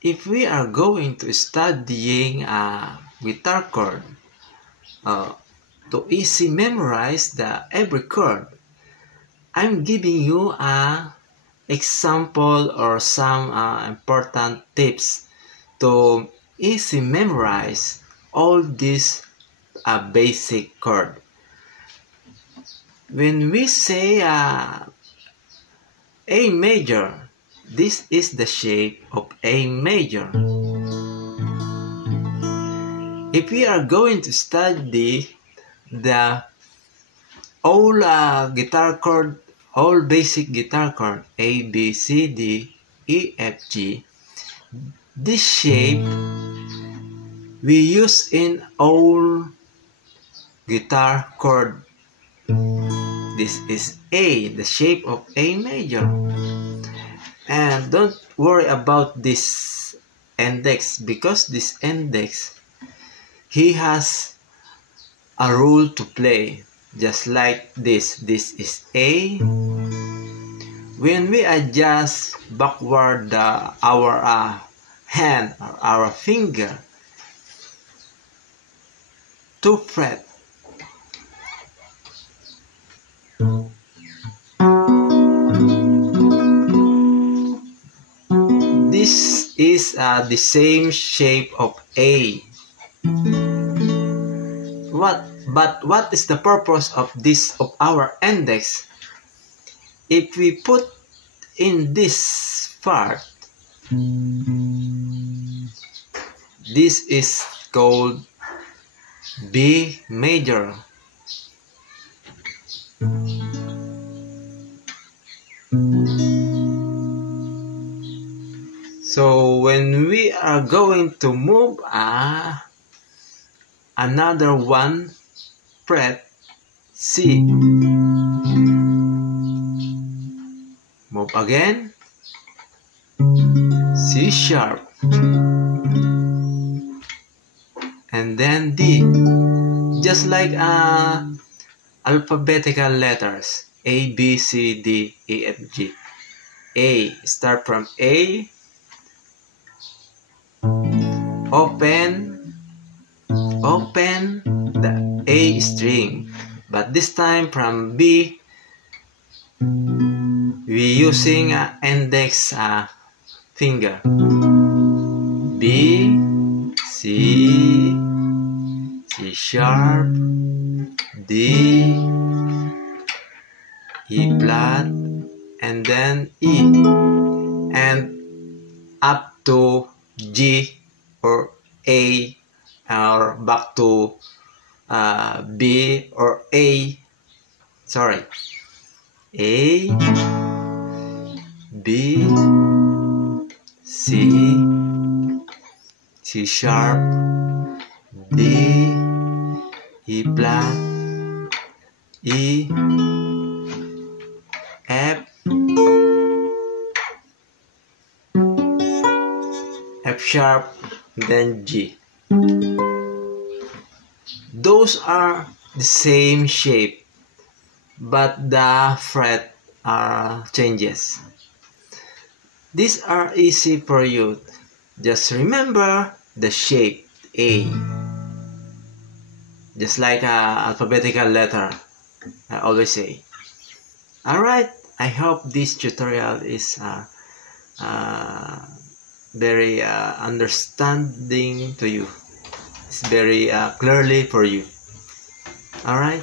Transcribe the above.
if we are going to studying a guitar chord, to easy memorize the every chord, I'm giving you a example or some important tips to easy memorize all these basic chord. When we say A major, this is the shape of A major. If we are going to study the all guitar chord, all basic guitar chord, A, B, C, D, E, F, G, this shape we use in all guitar chord. This is A, the shape of A major. And don't worry about this index, because this index, he has a role to play, just like this. This is A. When we adjust backward our hand or our finger to fret, this is the same shape of A. But what is the purpose of this, of our index? If we put in this part, this is called B major. So when we are going to move another one fret, C, move again, C sharp, and then D, just like alphabetical letters, A, B, C, D, E, F, G. A, start from A, open the A string, but this time from B, we using index finger. B, C, C sharp, D, E flat, and then E, and up to G or A, or back to B or A, sorry, A, B, C, C sharp, D, E flat, E, F, F sharp, then G. Those are the same shape, but the fret changes. These are easy for you. Just remember the shape A, just like an alphabetical letter, I always say. Alright, I hope this tutorial is very understanding to you. It's very clearly for you. Alright.